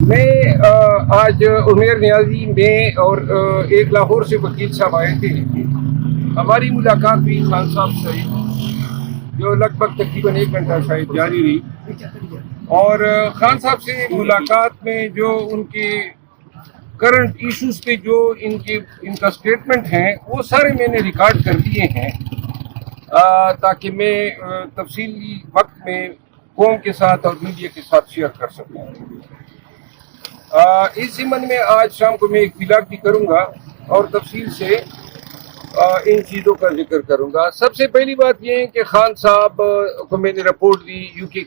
میں آج عمیر نیازی میں اور ایک لاہور سے وکیل صاحب آئے تھے. ہماری ملاقات ہوئی خان صاحب سے جو لگ بھگ تقریباً 1 گھنٹہ شاید جاری رہی. اور خان صاحب سے ملاقات میں جو ان کے کرنٹ ایشوز پہ جو ان کا اسٹیٹمنٹ ہیں وہ سارے میں نے ریکارڈ کر دیے ہیں تاکہ میں تفصیلی وقت میں قوم کے ساتھ اور میڈیا کے ساتھ شیئر کر سکوں. اس ضمن میں آج شام کو میں ایک ولاگ بھی کروں گا اور تفصیل سے ان چیزوں کا ذکر کروں گا. سب سے پہلی بات یہ ہے کہ خان صاحب کو میں نے رپورٹ دی یو کے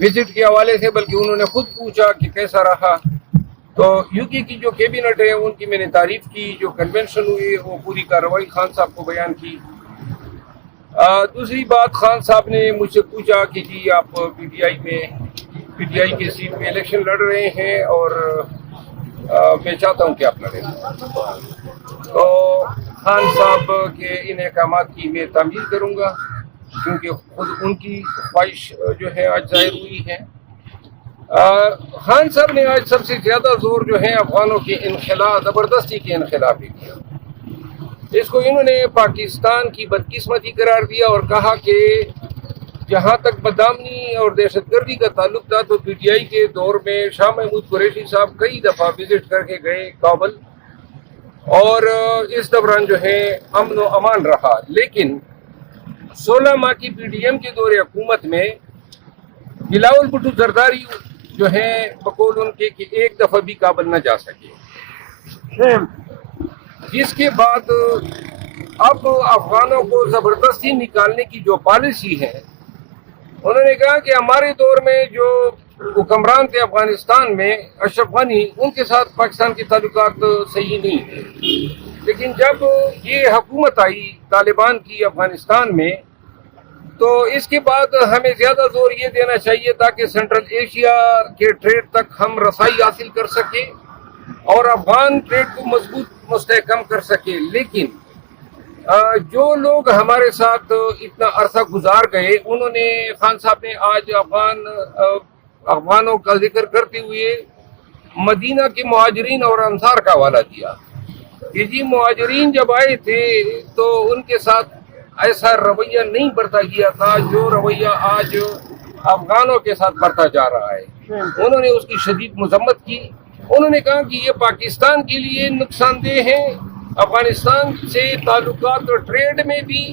وزٹ کے حوالے سے، بلکہ انہوں نے خود پوچھا کہ کیسا رہا. تو یو کی جو کیبنٹ ہے ان کی میں نے تعریف کی، جو کنونشن ہوئی وہ پوری کارروائی خان صاحب کو بیان کی. دوسری بات، خان صاحب نے مجھ سے پوچھا کہ جی آپ پی ٹی آئی کے سیٹ میں الیکشن لڑ رہے ہیں اور میں چاہتا ہوں کہ آپ لڑیں. تو خان صاحب کے ان احکامات کی میں تعمیل کروں گا کیونکہ خود ان کی خواہش جو ہے آج ظاہر ہوئی ہے. خان صاحب نے آج سب سے زیادہ زور جو ہے افغانوں کے انخلا، زبردستی کے انخلا پہ کیا. اس کو انہوں نے پاکستان کی بدقسمتی قرار دیا اور کہا کہ جہاں تک بدامنی اور دہشت گردی کا تعلق تھا تو پی ٹی آئی کے دور میں شاہ محمود قریشی صاحب کئی دفعہ وزٹ کر کے گئے کابل، اور اس دوران جو ہے امن و امان رہا. لیکن 16 ماہ کی پی ڈی ایم کے دور حکومت میں بلاول بھٹو زرداری جو ہے بقول ان کے کہ ایک دفعہ بھی کابل نہ جا سکے، جس کے بعد اب افغانوں کو زبردستی نکالنے کی جو پالیسی ہے، انہوں نے کہا کہ ہمارے دور میں جو حکمران تھے افغانستان میں اشرف غنی، ان کے ساتھ پاکستان کے تعلقات صحیح نہیں تھے. لیکن جب یہ حکومت آئی طالبان کی افغانستان میں تو اس کے بعد ہمیں زیادہ زور یہ دینا چاہیے تاکہ سینٹرل ایشیا کے ٹریڈ تک ہم رسائی حاصل کر سکیں اور افغان ٹریڈ کو مضبوط مستحکم کر سکیں. لیکن جو لوگ ہمارے ساتھ اتنا عرصہ گزار گئے، انہوں نے، خان صاحب نے آج افغانوں کا ذکر کرتے ہوئے مدینہ کے مہاجرین اور انصار کا حوالہ دیا کہ جی مہاجرین جب آئے تھے تو ان کے ساتھ ایسا رویہ نہیں برتا گیا تھا جو رویہ آج افغانوں کے ساتھ برتا جا رہا ہے. انہوں نے اس کی شدید مذمت کی. انہوں نے کہا کہ یہ پاکستان کے لیے نقصان دہ ہیں، افغانستان سے تعلقات اور ٹریڈ میں بھی،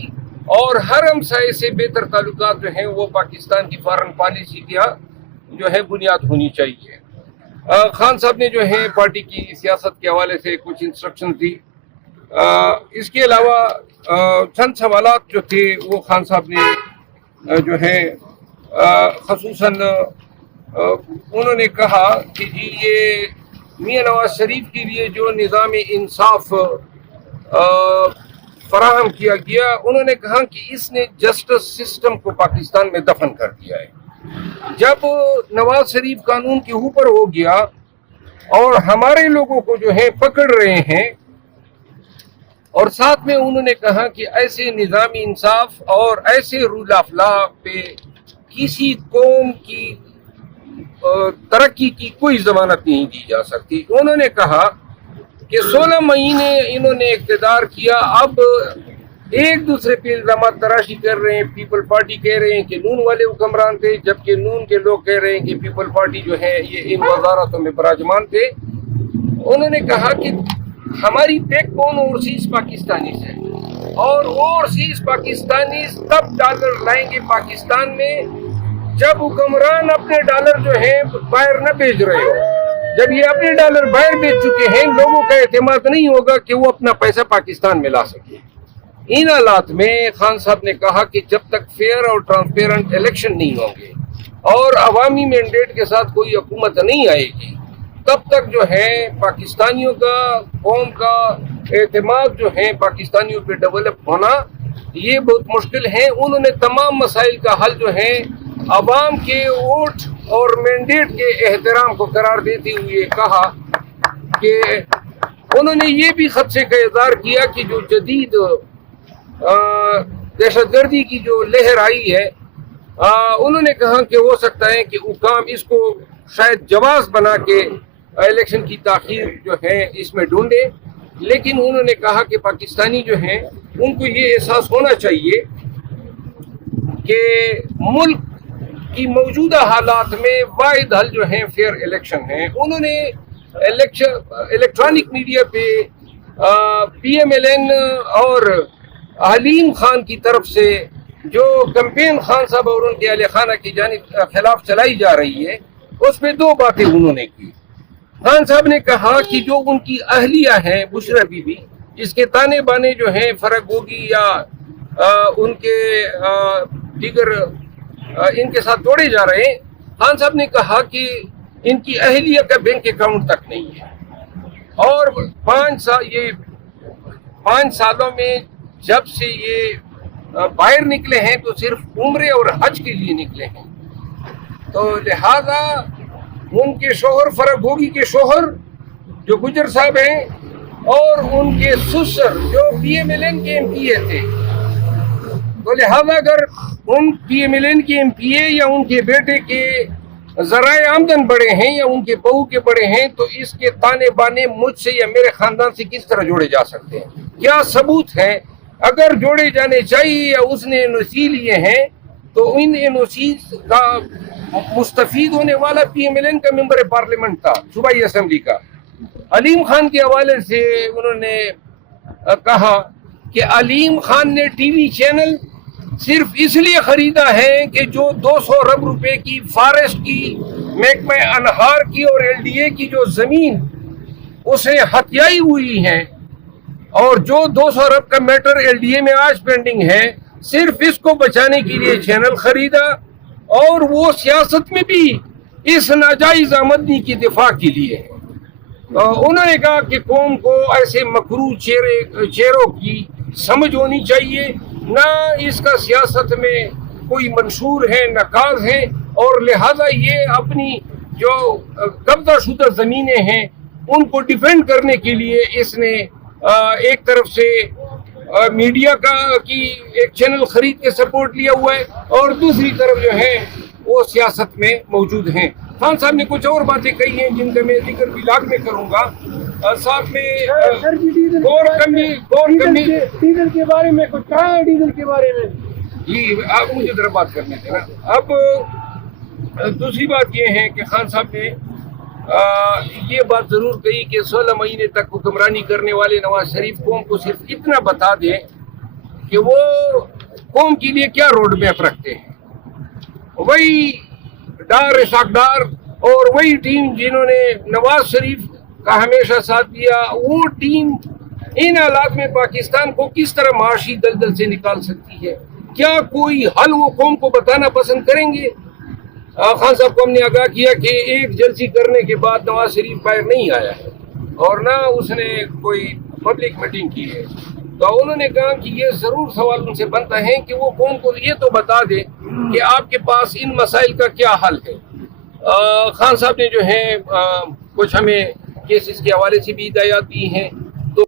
اور ہر ہمسائے سے بہتر تعلقات جو ہیں وہ پاکستان کی فارن پالیسی کا جو ہے بنیاد ہونی چاہیے. خان صاحب نے جو ہے پارٹی کی سیاست کے حوالے سے کچھ انسٹرکشن دی. اس کے علاوہ چند سوالات جو تھے وہ خان صاحب نے جو ہے خصوصاً انہوں نے کہا کہ جی یہ میاں نواز شریف کے لیے جو نظام انصاف فراہم کیا گیا، انہوں نے کہا کہ اس نے جسٹس سسٹم کو پاکستان میں دفن کر دیا ہے. جب نواز شریف قانون کے اوپر ہو گیا اور ہمارے لوگوں کو جو ہے پکڑ رہے ہیں، اور ساتھ میں انہوں نے کہا کہ ایسے نظامی انصاف اور ایسے رول آف لا پہ کسی قوم کی ترقی کی کوئی ضمانت نہیں دی جا سکتی. انہوں نے کہا کہ 16 مہینے انہوں نے اقتدار کیا، اب ایک دوسرے پہ الزامات تراشی کر رہے ہیں. پیپل پارٹی کہہ رہے ہیں کہ نون والے حکمران تھے، جبکہ نون کے لوگ کہہ رہے ہیں کہ پیپل پارٹی جو ہے یہ ان وزارتوں میں براجمان تھے. انہوں نے کہا کہ ہماری بیک بون اوورسیز پاکستانیز ہے، اور اوورسیز پاکستانیز تب ڈالر لائیں گے پاکستان میں جب حکمران اپنے ڈالر جو ہیں باہر نہ بھیج رہے ہو. جب یہ اپنے ڈالر باہر بھیج چکے ہیں، لوگوں کا اعتماد نہیں ہوگا کہ وہ اپنا پیسہ پاکستان میں لا سکے. ان حالات میں خان صاحب نے کہا کہ جب تک فیئر اور ٹرانسپیرنٹ الیکشن نہیں ہوں گے اور عوامی مینڈیٹ کے ساتھ کوئی حکومت نہیں آئے گی، تب تک جو ہے پاکستانیوں کا، قوم کا اعتماد جو ہے پاکستانیوں پہ ڈیولپ ہونا یہ بہت مشکل ہے. انہوں نے تمام مسائل کا حل جو ہے عوام کے ووٹ اور مینڈیٹ کے احترام کو قرار دیتے ہوئے کہا کہ انہوں نے یہ بھی خدشے کا اظہار کیا کہ جو جدید دہشت گردی کی جو لہر آئی ہے، انہوں نے کہا کہ ہو سکتا ہے کہ حکام اس کو شاید جواز بنا کے الیکشن کی تاخیر جو ہے اس میں ڈھونڈے، لیکن انہوں نے کہا کہ پاکستانی جو ہیں ان کو یہ احساس ہونا چاہیے کہ ملک کی موجودہ حالات میں واحد حل جو ہیں فیئر الیکشن ہیں۔ انہوں نے الیکٹرانک میڈیا پہ پی ایم ایل این اور حلیم خان کی طرف سے جو کمپین خان صاحب اور ان کے اہل خانہ کی جانب خلاف چلائی جا رہی ہے، اس پہ دو باتیں انہوں نے کی۔ خان صاحب نے کہا کہ جو ان کی اہلیہ ہیں بشرا بی بی، جس کے تانے بانے جو ہیں فرق ہوگی یا ان کے دیگر ان کے ساتھ توڑے جا رہے ہیں، خان صاحب نے کہا کہ ان کی اہلیہ کا بینک اکاؤنٹ تک نہیں ہے، اور 5 سالوں میں جب سے یہ باہر نکلے ہیں تو صرف عمرے اور حج کے لیے نکلے ہیں، تو لہذا ان کے شوہر فرق ہوگی کے شوہر جو گجر صاحب ہیں اور ان کے سسر جو پی ایم ایل این کے ایم پی اے تھے، تو لہذا اگر ان پی ایم ایل این کے ایم پی اے یا ان کے بیٹے کے ذرائع آمدن بڑے ہیں یا ان کے بہو کے بڑے ہیں، تو اس کے تانے بانے مجھ سے یا میرے خاندان سے کس طرح جوڑے جا سکتے ہیں؟ کیا ثبوت ہے؟ اگر جوڑے جانے چاہیے یا اس نے این او سی لیے ہیں تو ان این او سی کا مستفید ہونے والا پی ایم ایل این کا ممبر پارلیمنٹ تھا، صوبائی اسمبلی کا۔ علیم خان کے حوالے سے انہوں نے کہا کہ علیم خان نے ٹی وی چینل صرف اس لیے خریدا ہے کہ جو 200 ارب روپے کی فارسٹ کی، محکمہ انہار کی اور ایل ڈی اے کی جو زمین اسے ہتھیائی ہوئی ہے، اور جو 200 ارب کا میٹر ایل ڈی اے میں آج پینڈنگ ہے، صرف اس کو بچانے کے لیے چینل خریدا، اور وہ سیاست میں بھی اس ناجائز آمدنی کی دفاع کے لیے ہے۔ انہوں نے کہا کہ قوم کو ایسے مکروہ چہروں کی سمجھ ہونی چاہیے، نہ اس کا سیاست میں کوئی منشور ہے نہ کاز ہے، اور لہذا یہ اپنی جو قبضہ شدہ زمینیں ہیں ان کو ڈیفینڈ کرنے کے لیے اس نے ایک طرف سے میڈیا کی ایک چینل خرید کے سپورٹ لیا ہوا ہے، اور دوسری طرف جو ہے وہ سیاست میں موجود ہیں۔ خان صاحب نے کچھ اور باتیں کہی ہیں جن کا میں ذکر بلاگ میں کروں گا، ساتھ میں ڈیزل کے بارے میں کچھ کہا ہے؟ ڈیزل کے بارے میں جی آپ مجھے ذرا بات کرنے دیں نا۔ اب دوسری بات یہ ہے کہ خان صاحب نے یہ بات ضرور کہی کہ 16 مہینے تک حکمرانی کرنے والے نواز شریف قوم کو صرف اتنا بتا دیں کہ وہ قوم کے لیے کیا روڈ میپ رکھتے ہیں۔ وہی ڈار اسحاق ڈار اور وہی ٹیم جنہوں نے نواز شریف کا ہمیشہ ساتھ دیا، وہ ٹیم ان حالات میں پاکستان کو کس طرح معاشی دلدل سے نکال سکتی ہے؟ کیا کوئی حل وہ قوم کو بتانا پسند کریں گے؟ خان صاحب کو ہم نے آگاہ کیا کہ ایک جلسی کرنے کے بعد نواز شریف باہر نہیں آیا ہے اور نہ اس نے کوئی پبلک میٹنگ کی ہے، تو انہوں نے کہا کہ یہ ضرور سوال ان سے بنتا ہے کہ وہ قوم کو یہ تو بتا دے کہ آپ کے پاس ان مسائل کا کیا حل ہے۔ خان صاحب نے جو ہے کچھ ہمیں کیسز کے حوالے سے بھی ہدایات دی ہیں،